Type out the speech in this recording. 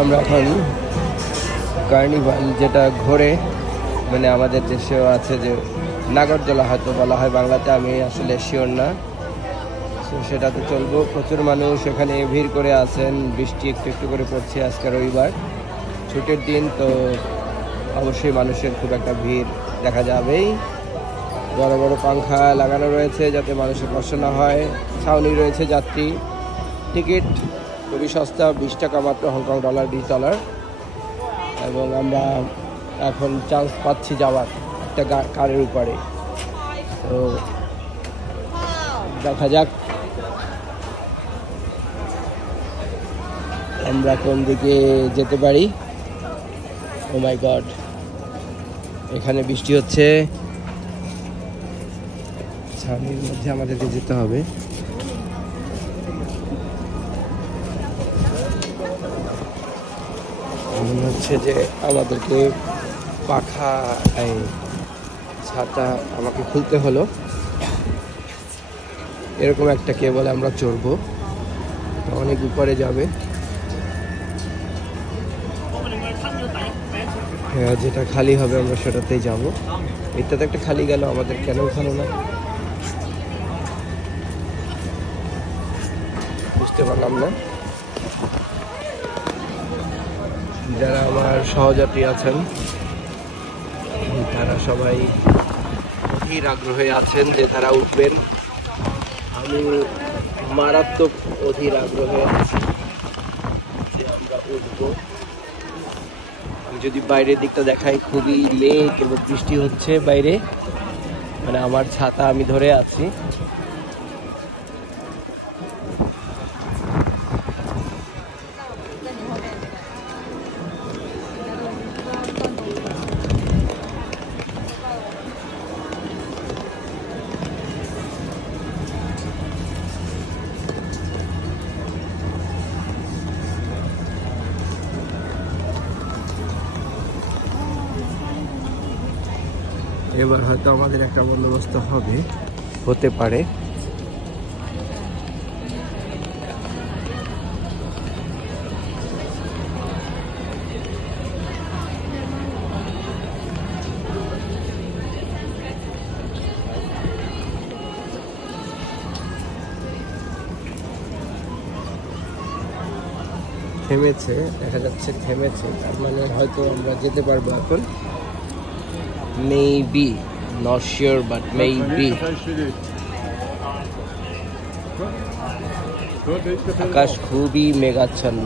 আমরা এখন কার্নিভাল যেটা ঘোরে, মানে আমাদের দেশেও আছে যে নাগরদোলা হয়তো বলা হয় বাংলাতে, আমি আসলে শিওর না। তো সেটাতে চলবো। প্রচুর মানুষ এখানে ভিড় করে আছেন। বৃষ্টি একটু একটু করে পড়ছে, আজকে রবিবার ছুটির দিন, তো অবশ্যই মানুষের খুব একটা ভিড় দেখা যাবেই। বড় বড় পাংখা লাগানো রয়েছে যাতে মানুষের কষ্ট না হয়। ছাউনি রয়েছে যাত্রী টিকিট খুবই সস্তা, 20 টাকা মাত্র, হংকং ডলার, $20। এবং আমরা এখন চান্স পাচ্ছি যাওয়ার একটা কারের উপরে। তো দেখা যাক আমরা কোন দিকে যেতে পারি। ও মাই গড, এখানে বৃষ্টি হচ্ছে, ছাউনির মধ্যে আমাদেরকে যেতে হবে। মনে হচ্ছে যে আমাদেরকে পাখা ছাতা আমাকে খুলতে হলো। এরকম একটা কেবল আমরা চড়বো, অনেক উপরে যাবে। হ্যাঁ, যেটা খালি হবে আমরা সেটাতেই যাব। এটাতে একটা খালি গেল, আমাদের কেন উঠানো না বুঝতে পারলাম না। যারা আমার সহযাত্রী আছেন তারা সবাই অধীর আগ্রহে আছেন যে তারা উঠবেন। আমি মারাত্মক অধীর আগ্রহে আছি যে আমরা উঠবো। আমি যদি বাইরের দিকটা দেখাই, খুবই লেক এবং বৃষ্টি হচ্ছে বাইরে, মানে আমার ছাতা আমি ধরে আছি। এবার হয়তো আমাদের একটা বন্দোবস্ত হবে, হতে পারে। থেমেছে, দেখা যাচ্ছে থেমেছে, তার মানে হয়তো আমরা যেতে পারবো এখন। Maybe, not sure, but maybe. আকাশ খুবই মেঘাচ্ছন্ন।